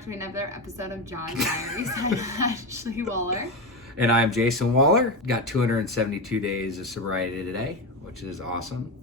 back to another episode of JAWS Diaries. I'm Ashley Wahler. And I'm Jason Wahler. Got 272 days of sobriety today, which is awesome.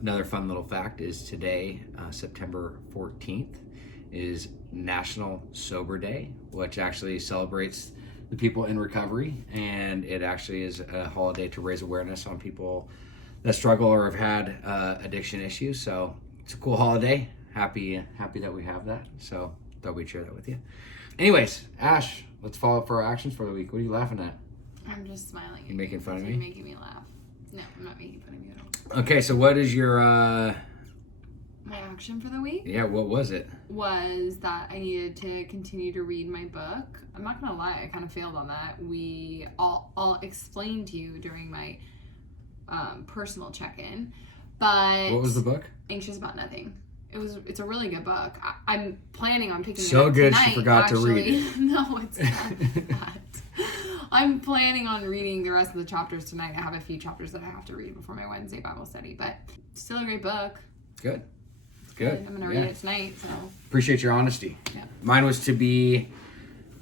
Another fun little fact is today, September 14th, is National Sober Day, which actually celebrates the people in recovery. And it actually is a holiday to raise awareness on people that struggle or have had addiction issues. So it's a cool holiday. Happy that we have that. So thought we'd share that with you. Anyways, Ash, let's follow up for our actions for the week. What are you laughing at? I'm just smiling. You making fun of me? You're making me laugh. No, I'm not making fun of you at all. Okay, so what is your my action for the week? Yeah, what was it? Was that I needed to continue to read my book. I'm not gonna lie, I kind of failed on that. I'll explain to you during my personal check-in. But What was the book? Anxious About Nothing. It's a really good book. I'm planning on picking it So up good tonight, she forgot to read it. No, it's not that. I'm planning on reading the rest of the chapters tonight. I have a few chapters that I have to read before my Wednesday Bible study, but still a great book. Good. Good. I'm gonna read it tonight. So appreciate your honesty. Yeah. Mine was to be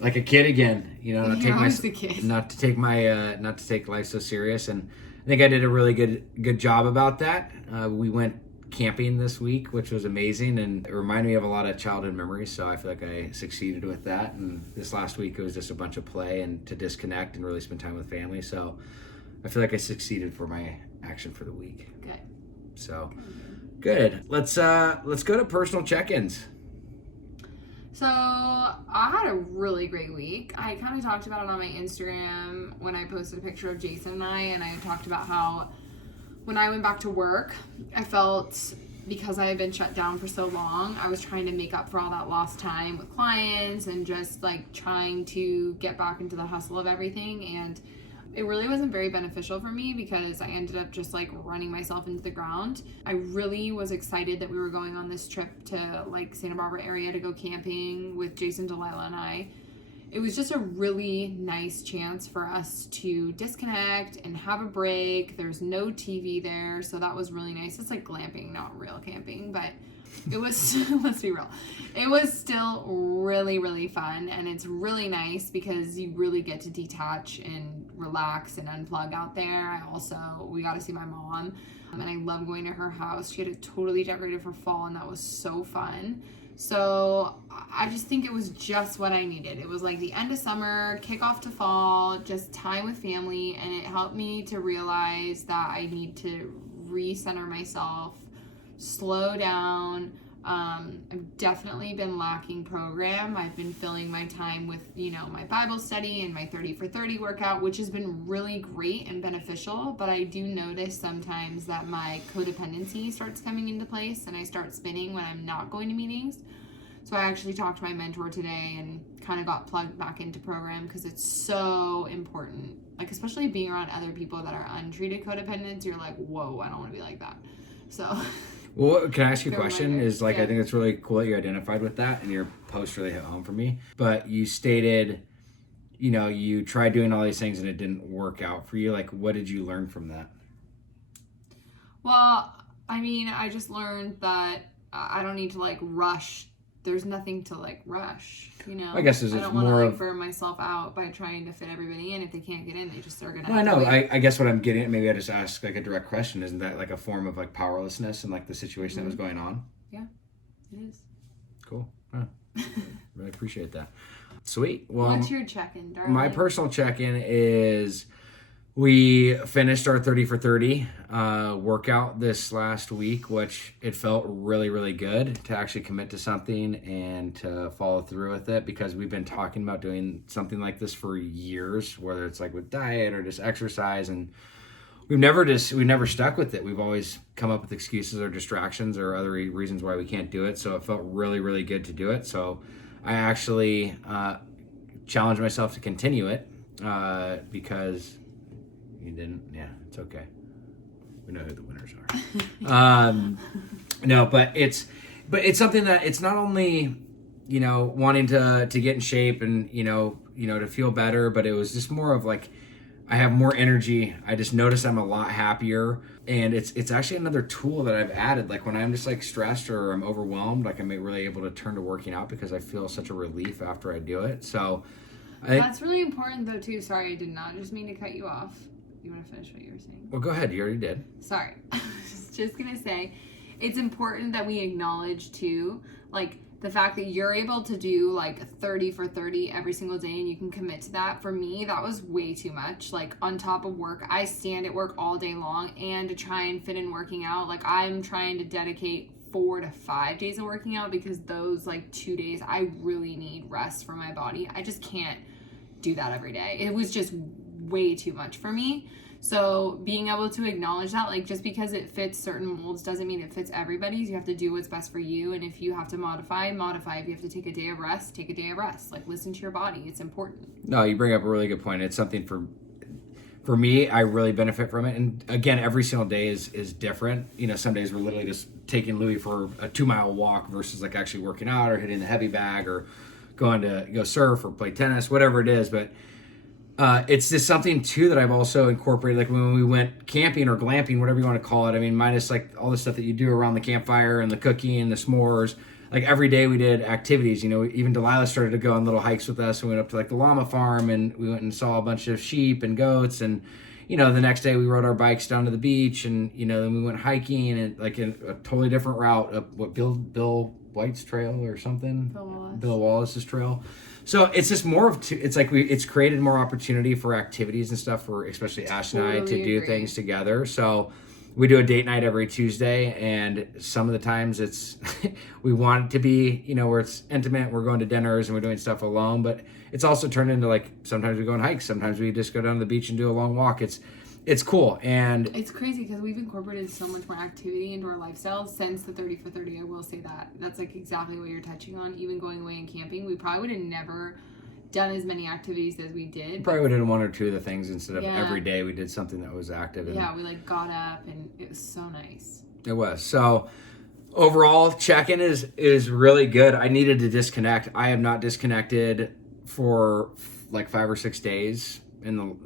like a kid again. You know, not to take life so serious. And I think I did a really good job about that. We went camping this week, which was amazing, and it reminded me of a lot of childhood memories, so I feel like I succeeded with that. And this last week it was just a bunch of play and to disconnect and really spend time with family, so I feel like I succeeded for my action for the week. Good. So good. Let's go to personal check-ins. So I had a really great week. I kind of talked about it on my Instagram when I posted a picture of Jason and I talked about how when I went back to work, I felt because I had been shut down for so long, I was trying to make up for all that lost time with clients and just like trying to get back into the hustle of everything. And it really wasn't very beneficial for me because I ended up just like running myself into the ground. I really was excited that we were going on this trip to like Santa Barbara area to go camping with Jason, Delilah, and I. It was just a really nice chance for us to disconnect and have a break. There's no TV there, so that was really nice. It's like glamping, not real camping, but it was, let's be real, it was still really, really fun, and it's really nice because you really get to detach and relax and unplug out there. We got to see my mom, and I love going to her house. She had it totally decorated for fall, and that was so fun. So I just think it was just what I needed. It was like the end of summer, kickoff to fall, just time with family, and it helped me to realize that I need to recenter myself, slow down. I've definitely been lacking program. I've been filling my time with, my Bible study and my 30 for 30 workout, which has been really great and beneficial, but I do notice sometimes that my codependency starts coming into place and I start spinning when I'm not going to meetings. So I actually talked to my mentor today and kind of got plugged back into program because it's so important. Like, especially being around other people that are untreated codependents, you're like, whoa, I don't want to be like that. So... Well, can I ask you a question? Yeah. I think it's really cool that you identified with that, and your post really hit home for me. But you stated, you tried doing all these things and it didn't work out for you. Like, what did you learn from that? Well, I just learned that I don't need to rush. There's nothing to rush, I guess it's I don't more want of to burn myself out by trying to fit everybody in. If they can't get in, they just are gonna. Well, I know. I guess what I'm getting at, maybe I just ask a direct question. Isn't that a form of powerlessness in the situation that was going on? Yeah, it is. Cool. Huh. Really appreciate that. Sweet. Well, what's your check-in, darling? My personal check-in is we finished our 30 for 30 workout this last week, which it felt really, really good to actually commit to something and to follow through with it, because we've been talking about doing something like this for years, whether it's with diet or just exercise, and we've never stuck with it. We've always come up with excuses or distractions or other reasons why we can't do it. So it felt really, really good to do it. So I actually challenged myself to continue it because you didn't. Yeah, it's okay. We know who the winners are. No, but it's something that it's not only wanting to get in shape and to feel better, but it was just more of I have more energy. I just noticed I'm a lot happier. And it's actually another tool that I've added. Like when I'm just like stressed or I'm overwhelmed, like I'm really able to turn to working out because I feel such a relief after I do it. So that's really important though too. Sorry, I did not just mean to cut you off. You want to finish what you were saying? Well, go ahead. You already did. Sorry. I was just going to say, it's important that we acknowledge too, like the fact that you're able to do like 30 for 30 every single day and you can commit to that. For me, that was way too much. Like on top of work, I stand at work all day long, and to try and fit in working out, like I'm trying to dedicate 4 to 5 days of working out because those like 2 days I really need rest for my body. I just can't do that every day. It was just way too much for me. So being able to acknowledge that, like just because it fits certain molds doesn't mean it fits everybody's. You have to do what's best for you. And if you have to modify. If you have to take a day of rest, take a day of rest. Like listen to your body. It's important. No, you bring up a really good point. It's something for me, I really benefit from it. And again, every single day is different. You know, some days we're literally just taking Louis for a 2-mile walk versus like actually working out or hitting the heavy bag or going to go surf or play tennis, whatever it is. But it's just something too that I've also incorporated, like when we went camping or glamping, whatever you want to call it. I mean, minus like all the stuff that you do around the campfire and the cooking and the s'mores. Like every day we did activities. You know, even Delilah started to go on little hikes with us. We went up to like the llama farm and we went and saw a bunch of sheep and goats. And you know, the next day we rode our bikes down to the beach, and you know, then we went hiking and like in a totally different route up what Bill White's trail or something. Bill Wallace's trail. So it's just more of it's like it's created more opportunity for activities and stuff for especially Ash and I to do things together. So we do a date night every Tuesday, and some of the times it's we want it to be, you know, where it's intimate. We're going to dinners and we're doing stuff alone, but it's also turned into like sometimes we go on hikes, sometimes we just go down to the beach and do a long walk. It's cool, and it's crazy because we've incorporated so much more activity into our lifestyle since the 30 for 30. I will say that's like exactly what you're touching on. Even going away and camping, we probably would have never done as many activities as we did. Probably would have done 1 or 2 of the things instead of every day we did something that was active. And we like got up and it was so nice. It was. So overall, check-in is really good. I needed to disconnect. I have not disconnected for like 5 or 6 days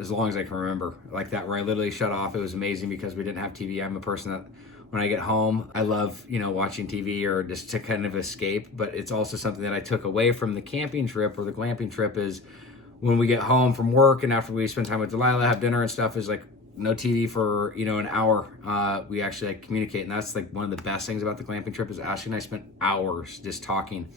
as long as I can remember, like that, where I literally shut off. It was amazing because we didn't have TV. I'm a person that when I get home, I love, you know, watching TV or just to kind of escape. But it's also something that I took away from the camping trip or the glamping trip is when we get home from work and after we spend time with Delilah, have dinner and stuff, is like no TV for, you know, an hour. We actually like communicate. And that's like one of the best things about the glamping trip is Ashley and I spent hours just talking.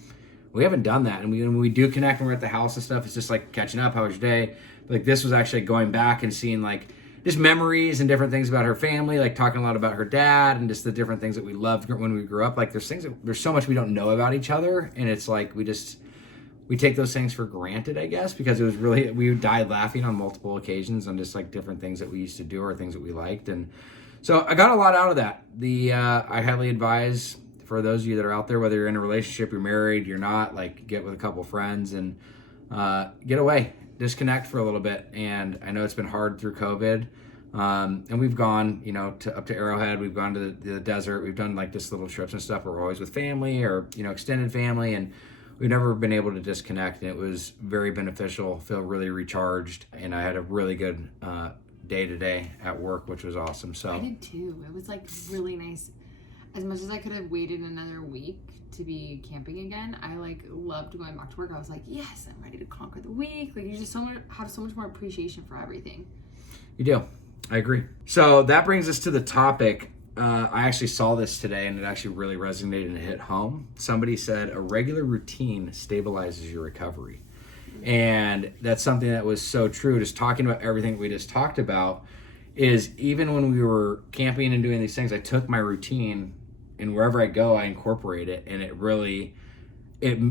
We haven't done that. And when we do connect when we're at the house and stuff, it's just like catching up. How was your day? Like this was actually going back and seeing like just memories and different things about her family, like talking a lot about her dad and just the different things that we loved when we grew up. Like there's so much we don't know about each other. And it's like, we take those things for granted, I guess, because it was really, we died laughing on multiple occasions on just like different things that we used to do or things that we liked. And so I got a lot out of that. I highly advise for those of you that are out there, whether you're in a relationship, you're married, you're not, like get with a couple friends and get away. Disconnect for a little bit. And I know it's been hard through COVID. And we've gone, you know, up to Arrowhead. We've gone to the desert. We've done like just little trips and stuff where we're always with family or, you know, extended family. And we've never been able to disconnect. And it was very beneficial, feel really recharged. And I had a really good day today at work, which was awesome. So I did too. It was like really nice. As much as I could have waited another week to be camping again, I like loved going back to work. I was like, yes, I'm ready to conquer the week. Like you just have so much more appreciation for everything. You do. I agree. So that brings us to the topic. I actually saw this today and it actually really resonated and hit home. Somebody said a regular routine stabilizes your recovery. And that's something that was so true. Just talking about everything we just talked about is even when we were camping and doing these things, I took my routine and wherever I go, I incorporate it. And it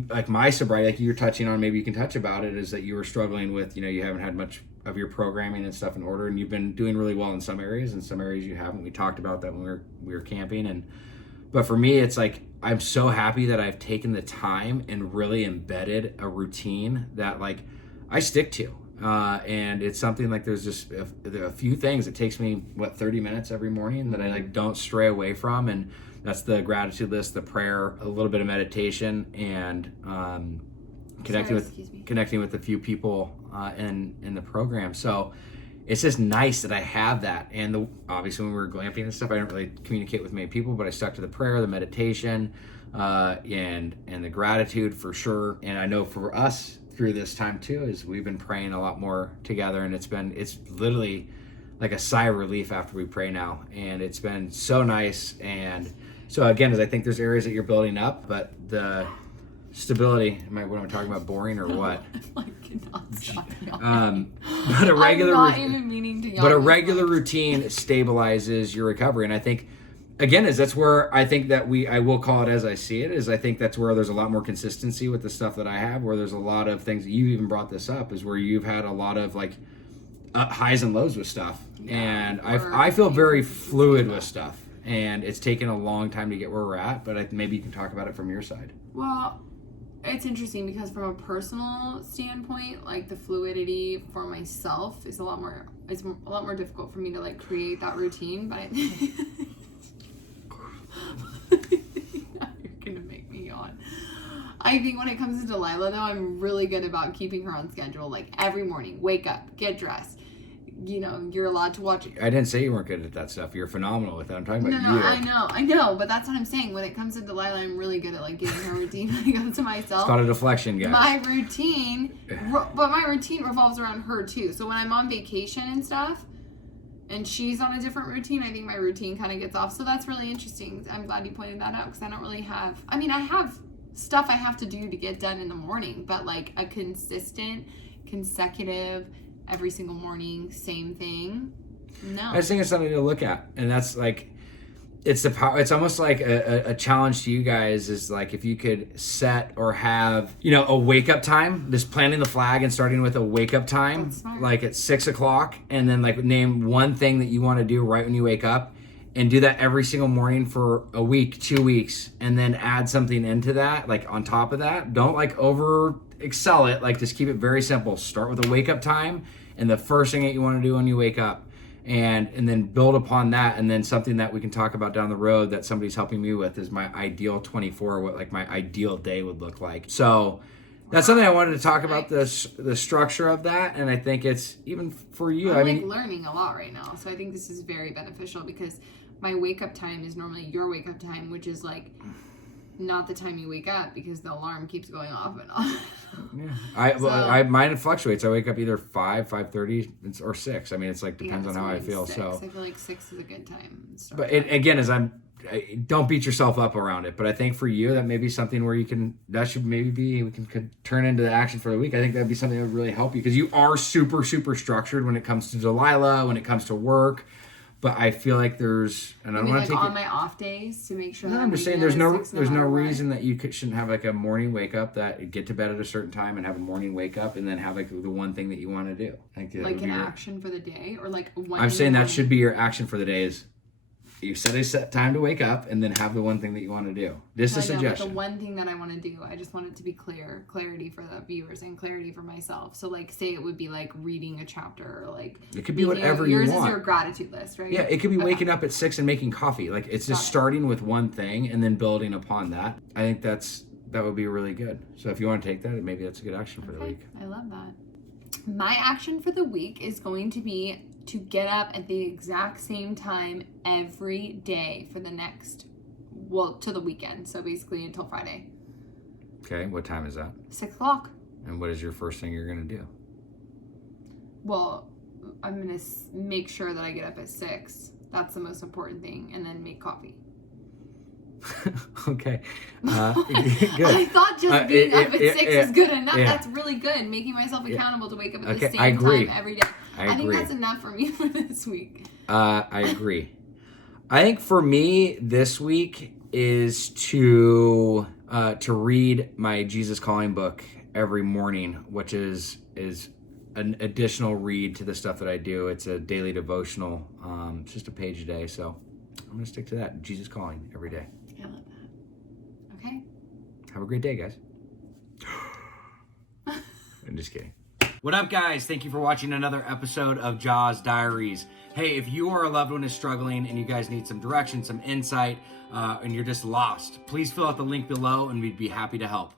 like my sobriety, like you're touching on, maybe you can touch about it, is that you were struggling with, you know, you haven't had much of your programming and stuff in order, and you've been doing really well in some areas, and some areas you haven't. We talked about that when we were camping, but for me, it's like I'm so happy that I've taken the time and really embedded a routine that like I stick to, and it's something like there's just a few things. It takes me 30 minutes every morning that I like don't stray away from, and that's the gratitude list, the prayer, a little bit of meditation, and connecting with a few people in the program. So it's just nice that I have that. And obviously when we were glamping and stuff, I didn't really communicate with many people, but I stuck to the prayer, the meditation, and the gratitude for sure. And I know for us through this time too, is we've been praying a lot more together, and it's literally like a sigh of relief after we pray now. And it's been so nice. And so again, as I think there's areas that you're building up, but the stability, what am I talking about, boring or what? But a regular, I'm not even meaning to yawn. But a regular routine stabilizes your recovery. And I think, again, that's where I think that I will call it as I see it, is I think that's where there's a lot more consistency with the stuff that I have, where there's a lot of things, you even brought this up, is where you've had a lot of like highs and lows with stuff. Yeah, and I feel very fluid with stuff, and it's taken a long time to get where we're at, but maybe you can talk about it from your side. Well, it's interesting because from a personal standpoint, like the fluidity for myself is a lot more difficult for me to like create that routine, but now you're gonna make me yawn. I think when it comes to Delilah though, I'm really good about keeping her on schedule. Like every morning, wake up, get dressed. You know, you're allowed to watch. I didn't say you weren't good at that stuff. You're phenomenal with that. I'm talking about you. I know, but that's what I'm saying. When it comes to Delilah, I'm really good at like getting her routine. When it comes to myself, it's called a deflection, guys. My routine revolves around her too. So when I'm on vacation and stuff, and she's on a different routine, I think my routine kind of gets off. So that's really interesting. I'm glad you pointed that out because I don't really have. I mean, I have stuff I have to do to get done in the morning, but like a consistent, consecutive, every single morning, same thing. No. I just think it's something to look at. And that's like, it's almost like a challenge to you guys is like if you could set or have, a wake up time, just planting the flag and starting with a wake up time, like at 6 o'clock, and then like name one thing that you want to do right when you wake up and do that every single morning for a week, 2 weeks, and then add something into that, like on top of that. Don't like over excel it, like just keep it very simple. Start with a wake up time and the first thing that you want to do when you wake up, and then build upon that. And then something that we can talk about down the road that somebody's helping me with is my ideal 24, what like my ideal day would look like. So that's something I wanted to talk about, the structure of that. And I think it's even for you. I'm learning a lot right now, so I think this is very beneficial because my wake up time is normally your wake up time, which is like not the time you wake up because the alarm keeps going off and off. Yeah, mine fluctuates. I wake up either 5:30 or 6. I mean, it's like depends on how I feel. 6. So I feel like 6 is a good time. But again, don't beat yourself up around it. But I think for you, that may be something where we can turn into the action for the week. I think that'd be something that would really help you because you are super, super structured when it comes to Delilah, when it comes to work. But I feel like there's, and I don't want to take on my off days to make sure. No, I'm just saying there's no reason that you shouldn't have like a morning wake up, that get to bed at a certain time and have a morning wake up, and then have like the one thing that you want to do. Like an action for the day, or like one. I'm saying that should be your action for the day. Is you set a set time to wake up and then have the one thing that you want to do. Just a suggestion. The one thing that I want to do, I just want it to be clarity for the viewers and clarity for myself. So like say it would be like reading a chapter, or like it could be whatever you want. Yours is your gratitude list, right? Yeah, it could be waking up at 6 and making coffee. Like it's just starting with one thing and then building upon that. I think that would be really good. So if you want to take that, maybe that's a good action for the week. I love that. My action for the week is going to be to get up at the exact same time every day for the next, to the weekend. So basically until Friday. Okay, what time is that? 6 o'clock. And what is your first thing you're going to do? Well, I'm going to make sure that I get up at 6. That's the most important thing. And then make coffee. Okay. Good. I thought just being up at 6 is good enough. Yeah. That's really good. Making myself accountable to wake up at the same time every day. I think that's enough for me for this week. I agree. I think for me this week is to read my Jesus Calling book every morning, which is an additional read to the stuff that I do. It's a daily devotional. It's just a page a day, so I'm going to stick to that. Jesus Calling every day. I love that. Okay. Have a great day, guys. I'm just kidding. What up, guys? Thank you for watching another episode of JAWS Diaries. Hey, if you or a loved one is struggling and you guys need some direction, some insight, and you're just lost, please fill out the link below and we'd be happy to help.